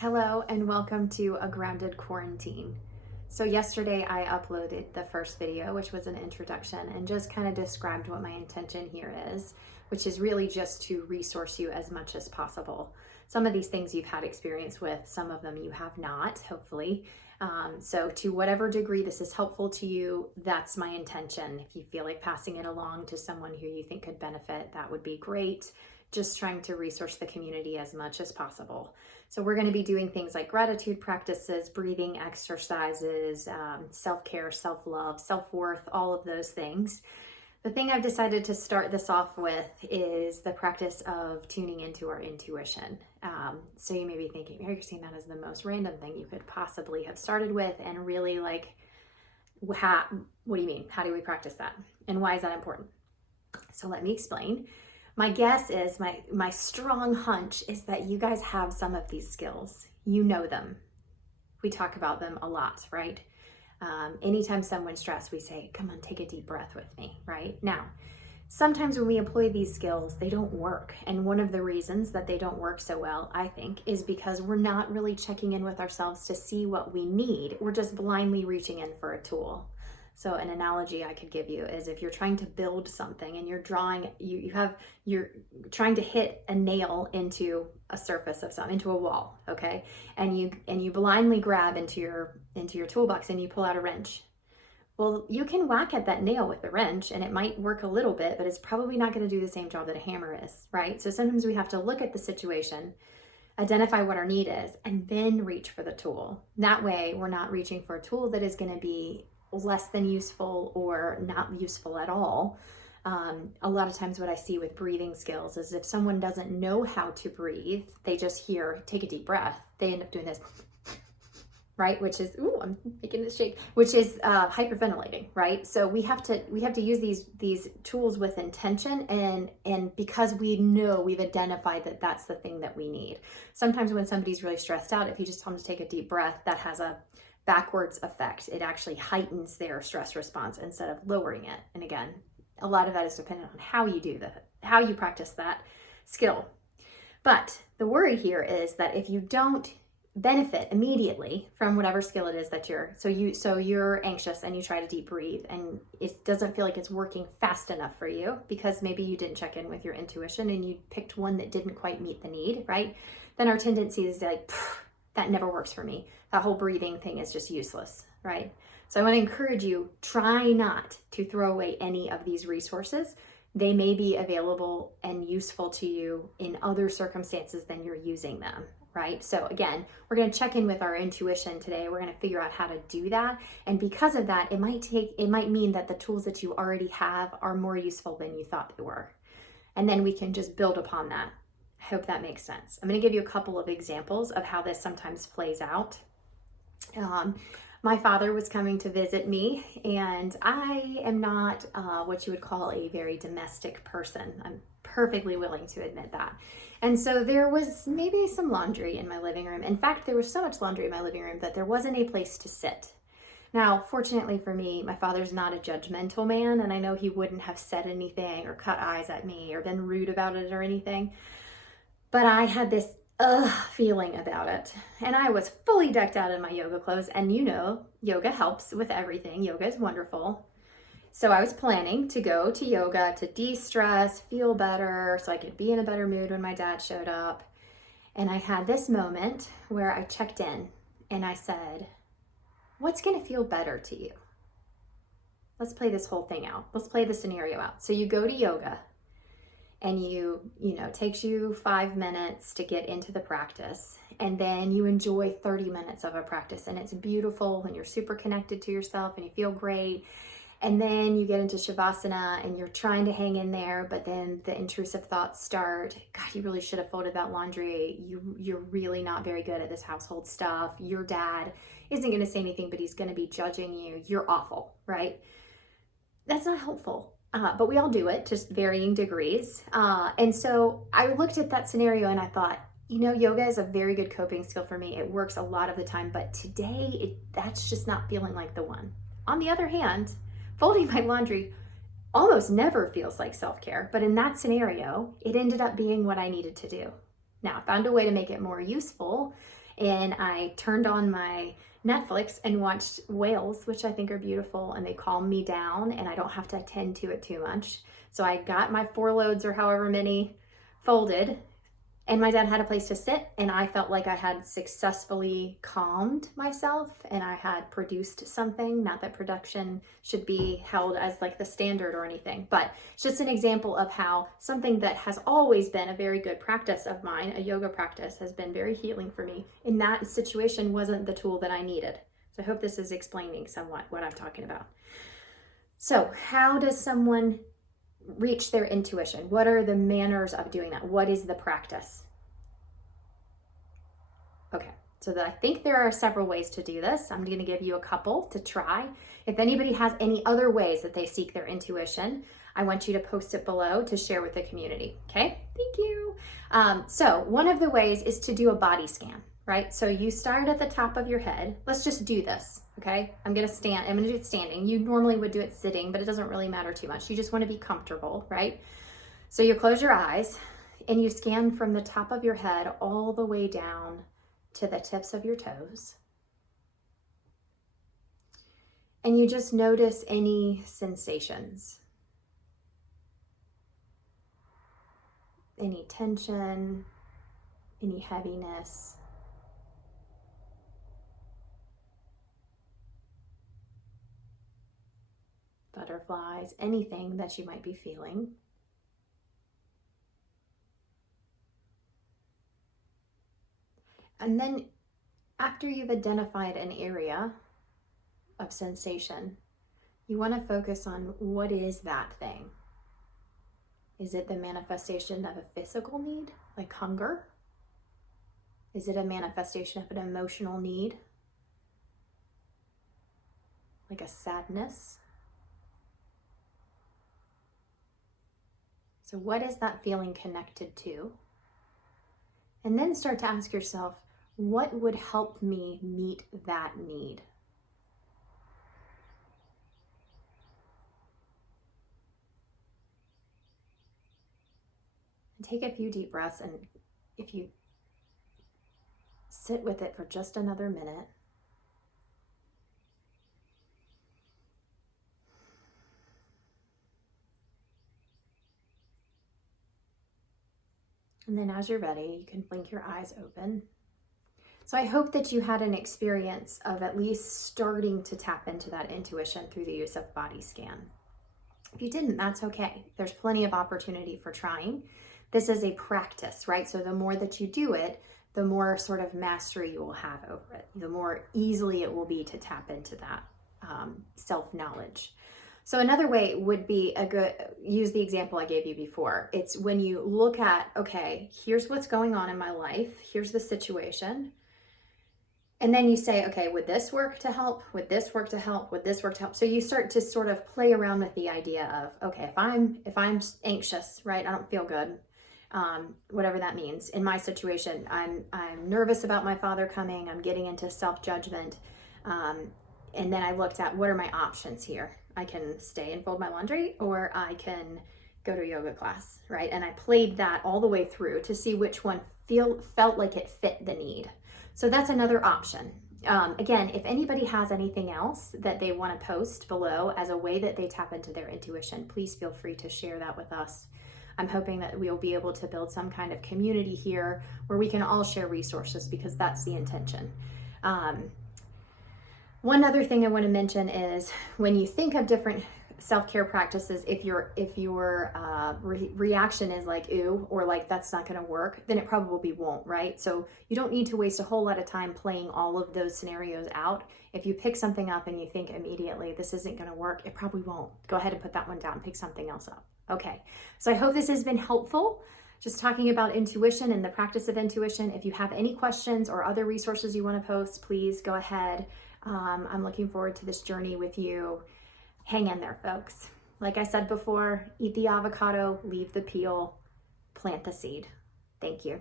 Hello and welcome to A Grounded Quarantine. So yesterday I uploaded the first video, which was an introduction, and just kind of described what my intention here is, which is really just to resource you as much as possible. Some of these things you've had experience with, some of them you have not, hopefully. So to whatever degree this is helpful to you, that's my intention. If you feel like passing it along to someone who you think could benefit, that would be great. Just trying to resource the community as much as possible. So we're going to be doing things like gratitude practices, breathing exercises, self-care, self-love, self-worth, all of those things. The thing I've decided to start this off with is the practice of tuning into our intuition. So you may be thinking, Mary Christine, that is the most random thing you could possibly have started with, and really what do you mean? How do we practice that? And why is that important? So let me explain. My guess is, my strong hunch is that you guys have some of these skills. You know them. We talk about them a lot, right? Anytime someone's stressed, we say, come on, take a deep breath with me, right? Now, sometimes when we employ these skills, they don't work. And one of the reasons that they don't work so well, I think, is because we're not really checking in with ourselves to see what we need. We're just blindly reaching in for a tool. So an analogy I could give you is if you're trying to build something and you're drawing, you're trying to hit a nail into a surface of something, into a wall, okay? And you blindly grab into your toolbox and you pull out a wrench. Well, you can whack at that nail with a wrench and it might work a little bit, but it's probably not going to do the same job that a hammer is, right? So sometimes we have to look at the situation, identify what our need is, and then reach for the tool. That way, we're not reaching for a tool that is going to be less than useful or not useful at all. A lot of times what I see with breathing skills is if someone doesn't know how to breathe, they just hear, take a deep breath. They end up doing this, right? Which is, ooh, I'm making this shake, which is hyperventilating, right? So we have to use these tools with intention and because we know, we've identified that that's the thing that we need. Sometimes when somebody's really stressed out, if you just tell them to take a deep breath, that has a backwards effect. It actually heightens their stress response instead of lowering it. And again, a lot of that is dependent on how you do that, how you practice that skill. But the worry here is that if you don't benefit immediately from whatever skill it is that you're anxious and you try to deep breathe and it doesn't feel like it's working fast enough for you because maybe you didn't check in with your intuition and you picked one that didn't quite meet the need, right? Then our tendency is like, that never works for me. That whole breathing thing is just useless, right? So I want to encourage you, try not to throw away any of these resources. They may be available and useful to you in other circumstances than you're using them, right? So again, we're going to check in with our intuition today. We're going to figure out how to do that. And because of that, it might mean that the tools that you already have are more useful than you thought they were. And then we can just build upon that. I hope that makes sense. I'm going to give you a couple of examples of how this sometimes plays out. My father was coming to visit me, and I am not what you would call a very domestic person. I'm perfectly willing to admit that. And so there was maybe some laundry in my living room. In fact, there was so much laundry in my living room that there wasn't a place to sit. Now, fortunately for me, my father's not a judgmental man, and I know he wouldn't have said anything or cut eyes at me or been rude about it or anything. But I had this feeling about it. And I was fully decked out in my yoga clothes. And you know, yoga helps with everything. Yoga is wonderful. So I was planning to go to yoga to de-stress, feel better, so I could be in a better mood when my dad showed up. And I had this moment where I checked in and I said, what's going to feel better to you? Let's play this whole thing out. Let's play the scenario out. So you go to yoga. And it takes you 5 minutes to get into the practice. And then you enjoy 30 minutes of a practice. And it's beautiful and you're super connected to yourself and you feel great. And then you get into Shavasana and you're trying to hang in there, but then the intrusive thoughts start. God, you really should have folded that laundry. You're really not very good at this household stuff. Your dad isn't going to say anything, but he's going to be judging you. You're awful, right? That's not helpful. But we all do it to varying degrees. And so I looked at that scenario and I thought, yoga is a very good coping skill for me. It works a lot of the time, but today that's just not feeling like the one. On the other hand, folding my laundry almost never feels like self-care, but in that scenario, it ended up being what I needed to do. Now, I found a way to make it more useful and I turned on my Netflix and watched whales, which I think are beautiful, and they calm me down and I don't have to attend to it too much. So I got my 4 loads or however many folded, and my dad had a place to sit, and I felt like I had successfully calmed myself and I had produced something. Not that production should be held as like the standard or anything, but it's just an example of how something that has always been a very good practice of mine, a yoga practice, has been very healing for me. In that situation wasn't the tool that I needed. So I hope this is explaining somewhat what I'm talking about. So how does someone reach their intuition? What are the manners of doing that? What is the practice? Okay, so I think there are several ways to do this. I'm going to give you a couple to try. If anybody has any other ways that they seek their intuition, I want you to post it below to share with the community. Okay, thank you. So one of the ways is to do a body scan, right? So you start at the top of your head. Let's just do this, okay? I'm gonna do it standing. You normally would do it sitting, but it doesn't really matter too much. You just wanna be comfortable, right? So you close your eyes and you scan from the top of your head all the way down to the tips of your toes. And you just notice any sensations. Any tension, any heaviness. Butterflies, anything that you might be feeling. And then after you've identified an area of sensation, you want to focus on what is that thing. Is it the manifestation of a physical need, like hunger? Is it a manifestation of an emotional need, like a sadness? So what is that feeling connected to? And then start to ask yourself, what would help me meet that need? And take a few deep breaths, and if you sit with it for just another minute, and then as you're ready, you can blink your eyes open. So I hope that you had an experience of at least starting to tap into that intuition through the use of body scan. If you didn't, that's okay. There's plenty of opportunity for trying. This is a practice, right? So the more that you do it, the more sort of mastery you will have over it. The more easily it will be to tap into that self-knowledge. So another way would be use the example I gave you before. It's when you look at, okay, here's what's going on in my life. Here's the situation. And then you say, okay, would this work to help? Would this work to help? Would this work to help? So you start to sort of play around with the idea of, okay, if I'm anxious, right? I don't feel good. Whatever that means. In my situation, I'm nervous about my father coming. I'm getting into self-judgment. And then I looked at, what are my options here? I can stay and fold my laundry, or I can go to a yoga class, right? And I played that all the way through to see which one felt like it fit the need. So that's another option. Again, if anybody has anything else that they want to post below as a way that they tap into their intuition, please feel free to share that with us. I'm hoping that we'll be able to build some kind of community here where we can all share resources, because that's the intention. One other thing I want to mention is when you think of different self-care practices, if your reaction is like, ooh, or like that's not going to work, then it probably won't, right? So you don't need to waste a whole lot of time playing all of those scenarios out. If you pick something up and you think immediately this isn't going to work, it probably won't. Go ahead and put that one down, pick something else up. Okay, so I hope this has been helpful. Just talking about intuition and the practice of intuition. If you have any questions or other resources you want to post, please go ahead. I'm looking forward to this journey with you. Hang in there, folks. Like I said before, eat the avocado, leave the peel, plant the seed. Thank you.